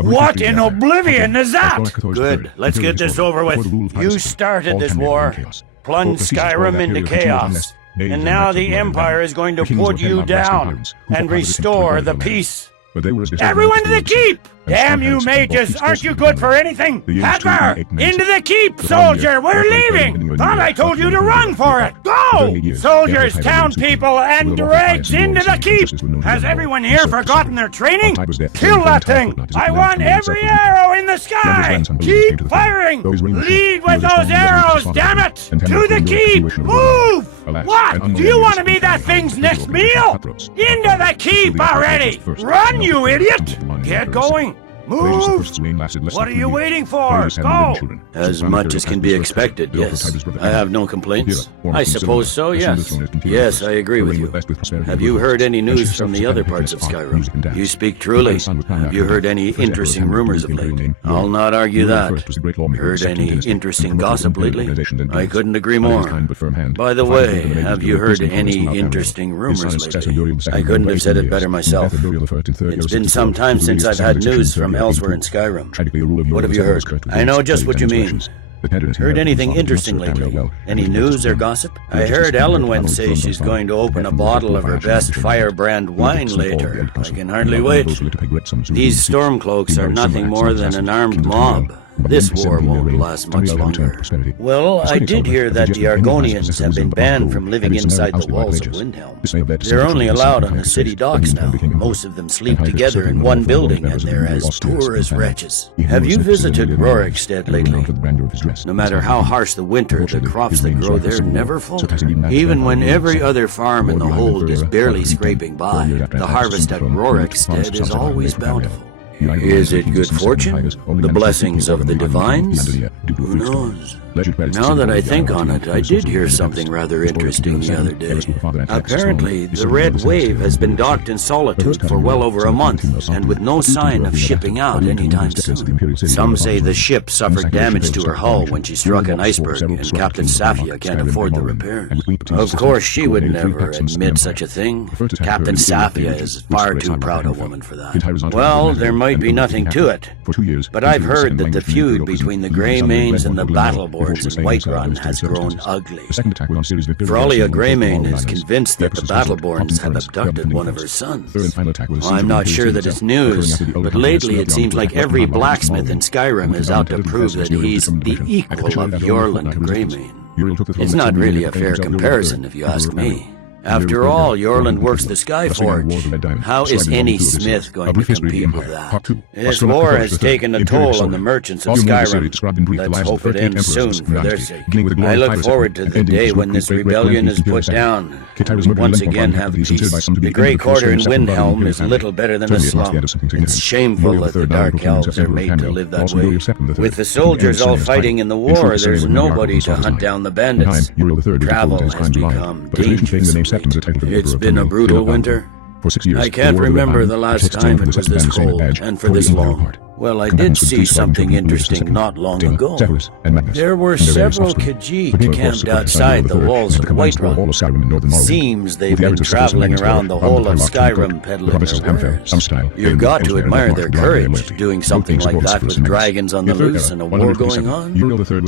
What in oblivion is that? Good. Let's get this over with. You started this war, plunged Skyrim into chaos, and now the Empire is going to put you down and restore the peace. Everyone to the keep! Damn you mages, aren't you good for anything? Hadvar! Into the keep, soldier! We're leaving! Thought I told you to run for it! Go! Soldiers, townspeople, and dregs into the keep! Has everyone here forgotten their training? Kill that thing! I want every arrow in the sky! Keep firing! Lead with those arrows, damn it! To the keep! Move! What? Do you want to be that thing's next meal? Into the keep already! Run, you idiot! Get going! Move! What are you waiting for? Go! As much as can be expected, yes. I have no complaints. I suppose so, yes. Yes, I agree with you. Have you heard any news from the other parts of Skyrim? You speak truly. Have you heard any interesting rumors of late? I'll not argue that. Heard any interesting gossip lately? I couldn't agree more. By the way, have you heard any interesting rumors lately? I couldn't have said it better myself. It's been some time since I've had news from elsewhere in Skyrim. What have you heard? I know just what you mean. Heard anything interesting lately? Any news or gossip? I heard Elenwen say she's going to open a bottle of her best firebrand wine later. I can hardly wait. These Stormcloaks are nothing more than an armed mob. This war won't last much longer. Well, I did hear that the Argonians have been banned from living inside the walls of Windhelm. They're only allowed on the city docks now. Most of them sleep together in one building, and they're as poor as wretches. Have you visited Rorikstead lately? No matter how harsh the winter, the crops that grow there never falter. Even when every other farm in the hold is barely scraping by, the harvest at Rorikstead is always bountiful. Is it good fortune? The blessings of the divines? Who knows? Now that I think on it, I did hear something rather interesting the other day. Apparently, the Red Wave has been docked in Solitude for well over a month, and with no sign of shipping out anytime soon. Some say the ship suffered damage to her hull when she struck an iceberg, and Captain Safia can't afford the repairs. Of course, she would never admit such a thing. Captain Safia is far too proud a woman for that. Well, there might be nothing to it, but I've heard that the feud between the Greymanes and the Battleborns in Whiterun has grown ugly. Frolia Greymane is convinced that the Battleborns have abducted one of her sons. Well, I'm not sure that it's news, but lately it seems like every blacksmith in Skyrim is out to prove that he's the equal of Yorland Greymane. It's not really a fair comparison, if you ask me. After all, Yorland works the Skyforge. How is any smith going to compete with that? This war has taken a toll on the merchants of Skyrim. Let's hope it ends soon for their sake. I look forward to the day when this rebellion is put down, and we once again have peace. The Grey Quarter in Windhelm is little better than a slum. It's shameful that the Dark Elves are made to live that way. With the soldiers all fighting in the war, there's nobody to hunt down the bandits. Travel has become dangerous. It's been a brutal winter. I can't remember the last time it was this cold and for this long. Well, I did see something interesting not long ago. There were several Khajiit camped outside the walls of Whiterun. Seems they've been traveling around the whole of Skyrim peddling their wares. You've got to admire their courage, doing something like that with dragons on the loose and a war going on.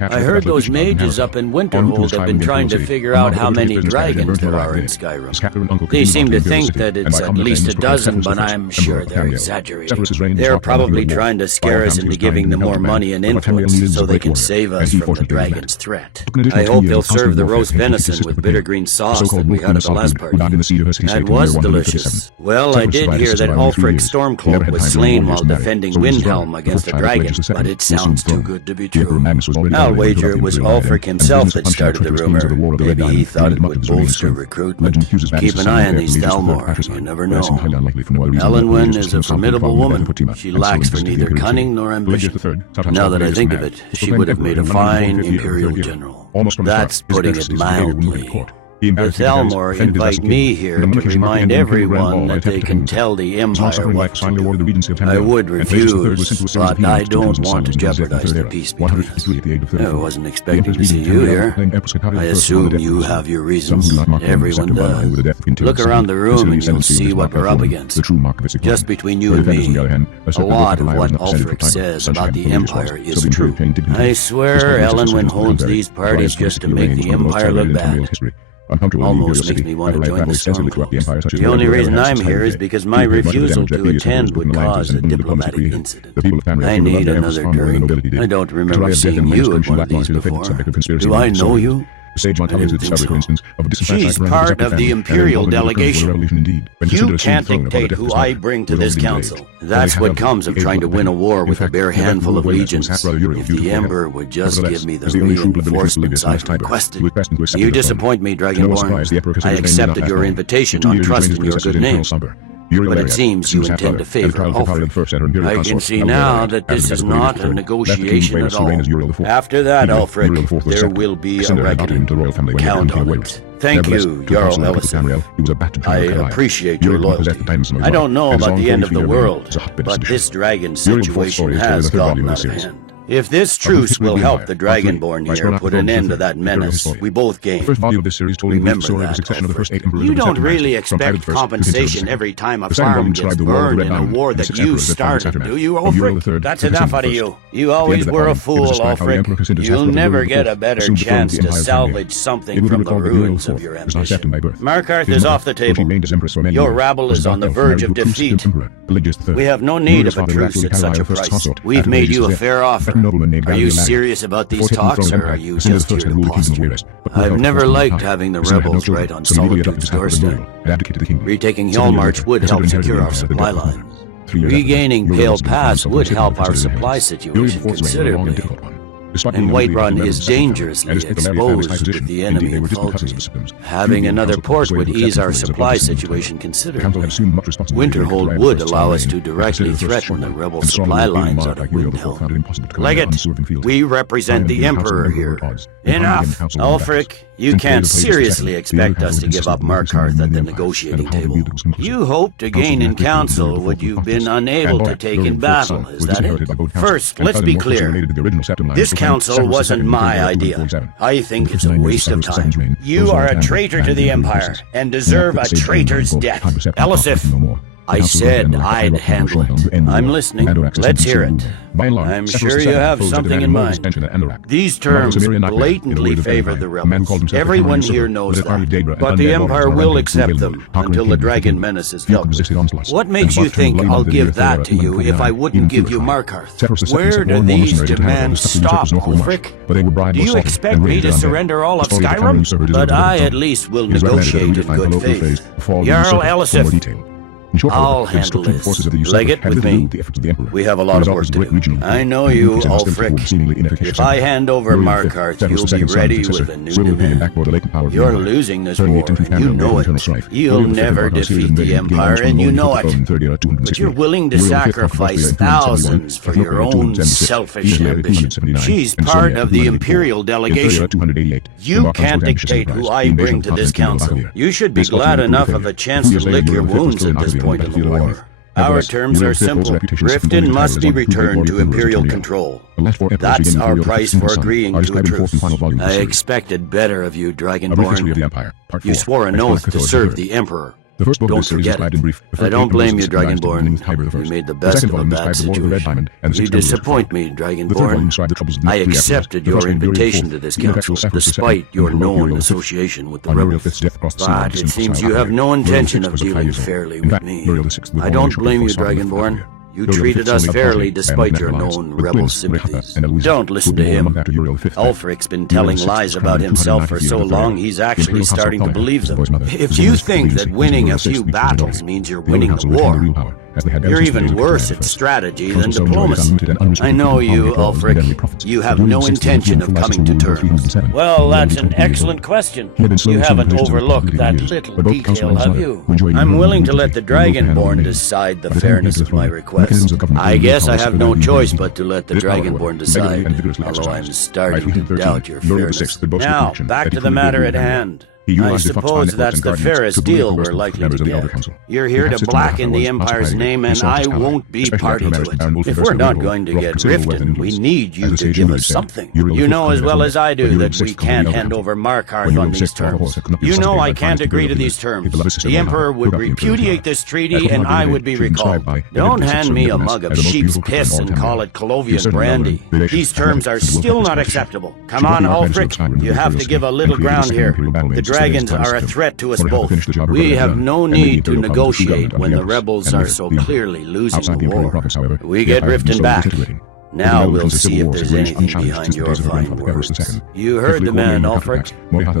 I heard those mages up in Winterhold have been trying to figure out how many dragons there are in Skyrim. They seem to think that it's at least a dozen, but I'm sure they're exaggerating. They're probably trying to scare us into giving them more money and influence so they can save us from the dragon's threat. I hope they'll serve the roast venison with bitter green sauce that we had at the last party. That was delicious. Well, I did hear that Ulfric Stormcloak was slain while defending Windhelm against a dragon, but it sounds too good to be true. I'll wager it was Ulfric himself that started the rumor. Maybe he thought it would bolster recruitment. Keep an eye on these Thalmor, you never know. Elenwen is a formidable woman. She lacks for neither cunning nor ambition. Now that I think of it, she would have made a fine imperial general. That's putting it mildly. The Thalmor invite me here to remind everyone that they can tell the Empire what to do. I would refuse, but I don't want to jeopardize the peace between us. I wasn't expecting to see you here. I assume you have your reasons. Everyone does. Look around the room and you'll see what we're up against. Just between you and me, a lot of what Ulfric says about the Empire is true. I swear Elendwin holds these parties just to make the Empire look bad. Almost makes me want to join the Stormcloaks. The only reason I'm here is because my refusal to attend would cause a diplomatic incident. I need another drink. I don't remember seeing you at one of these before. Do I know you? I didn't think so. She's part of the Imperial delegation. You can't dictate who I bring to this council. That's what comes of trying to win a war with a bare handful of legions. If the Emperor would just give me the reinforcements I've requested. You disappoint me, Dragonborn. I accepted your invitation on trust in your good name. But it seems you intend to favor Ulfric. I can see now that this is not a negotiation at all. After that, Ulfric, there will be a reckoning. Count on it. Thank you, Jarl Ellison. I appreciate your loyalty. I don't know about the end of the world, but this dragon situation has gotten out of hand. If this truce will help the Dragonborn here put an end to that menace, we both gain. Remember that. You don't really expect compensation every time a farm gets burned in a war that you started, do you, Ulfric? That's enough out of you. You always were a fool, Ulfric. You'll never get a better chance to salvage something from the ruins of your ambition. Markarth is off the table. Your rabble is on the verge of defeat. We have no need of a truce at such a price. We've made you a fair offer. Are you serious about these talks, or are you just here to posture? I've never liked having the rebels right on Solitude's doorstep. Retaking Hjalmarch would help secure our supply lines. Regaining Pale Pass would help our supply situation considerably. And Whiterun is dangerously exposed with the enemy infiltrating. Having another port would ease our supply situation considerably. Winterhold would allow us to directly threaten the rebel supply lines out of Windhelm. Legate, we represent the Emperor here. Enough! Ulfric, you can't seriously expect us to give up Markarth at the negotiating table. You hope to gain in council what you've been unable to take in battle, is that it? First, let's be clear. This council wasn't my idea. I think it's a waste of time. You are a traitor to the Empire, and deserve a traitor's death. Elisif, I said I'd handle it. I'm listening. Let's hear it. I'm sure you have something in mind. These terms blatantly favor the rebels. Everyone here knows that. But the Empire will accept them until the dragon menace is dealt with. What makes you think I'll give that to you if I wouldn't give you Markarth? Where do these demands stop, Ulfric? Do you expect me to surrender all of Skyrim? But I at least will negotiate in good faith. Jarl Elisif, I'll handle this. Legate with me. We have a lot of work to do. I know you, Ulfric. If I hand over Markarth, you'll be ready with a new demand. You're losing this war, and you know it. You'll never defeat the Empire, and you know it. But you're willing to sacrifice thousands for your own selfish ambition. She's part of the Imperial delegation. You can't dictate who I bring to this council. You should be glad enough of a chance to lick your wounds at this point in the war. Our terms are simple. Riften must be returned to Imperial control. That's our price for agreeing to a truce. I expected better of you, Dragonborn. You swore an oath to serve the Emperor. Don't forget it. I don't blame you, Dragonborn. You made the best of a bad situation. You disappoint me, Dragonborn. I accepted your invitation to this council, despite your known association with the rebels. But it seems you have no intention of dealing fairly with me. I don't blame you, Dragonborn. You treated us fairly despite your known rebel sympathies. Don't listen to him. Ulfric's been telling lies about himself for so long he's actually starting to believe them. If you think that winning a few battles means you're winning the war, you're even worse at strategy than diplomacy. I know you, Ulfric. You have no intention of coming to terms. Well, that's an excellent question. You haven't overlooked that little detail, have you? I'm willing to let the Dragonborn decide the fairness of my request. I guess I have no choice but to let the Dragonborn decide, although I'm starting to doubt your fairness. Now, back to the matter at hand. I suppose that's the fairest deal we're likely to get. You're here to blacken the Empire's name, and I won't be party to it. If we're not going to get rifted, we need you to give us something. You know as well as I do that we can't hand over Markarth on these terms. You know I can't agree to these terms. The Emperor would repudiate this treaty, and I would be recalled. Don't hand me a mug of sheep's piss and call it Colovian brandy. These terms are still not acceptable. Come on, Ulfric, you have to give a little ground here. The dragons are a threat to us both. We have no need to negotiate when the rebels are so clearly losing the war. We get Riften back. Now we'll see if there's anything behind your fine words. You heard the man, Ulfric.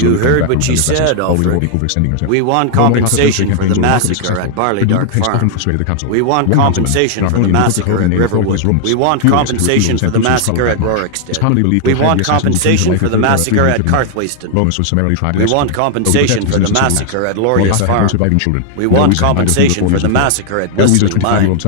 You heard what she said, Ulfric. We want compensation for the massacre at Barleydark Farm. We want compensation for the massacre at Riverwood. We want compensation for the massacre at Rorikstead. We want compensation for the massacre at Karthwasten. We want compensation for the massacre at Lorius Farm. We want compensation for the massacre at Whistling Mine.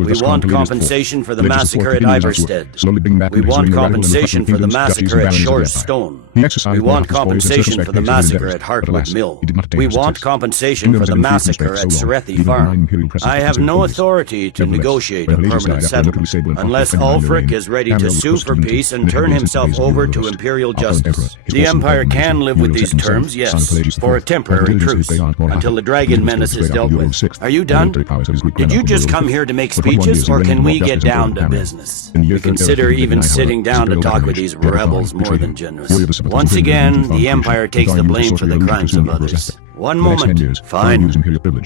We want compensation for the massacre at Iverstead. We want compensation for the massacre at Shor's Stone. We want compensation for the massacre at Heartwood Mill. We want compensation for the massacre at Serethi Farm. I have no authority to negotiate a permanent settlement unless Ulfric is ready to sue for peace and turn himself over to imperial justice. The Empire can live with these terms, yes, for a temporary truce, until the dragon menace is dealt with. Are you done? Did you just come here to make speeches, or can we get down to business? We consider even sitting down to talk with these rebels more than generous. Once again, the Empire takes the blame for the crimes of others. One moment. Fine.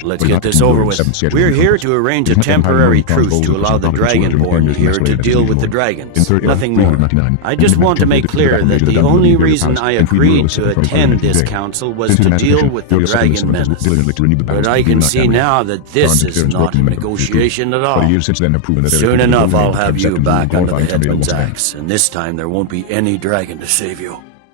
Let's get this over with. We're here to arrange a temporary truce to allow the Dragonborn here to deal with the dragons. Nothing more. I just want to make clear that the only reason I agreed to attend this council was to deal with the dragon menace. But I can see now that this is not a negotiation at all. Soon enough I'll have you back under the headsman's axe, and this time there won't be any dragon to save you.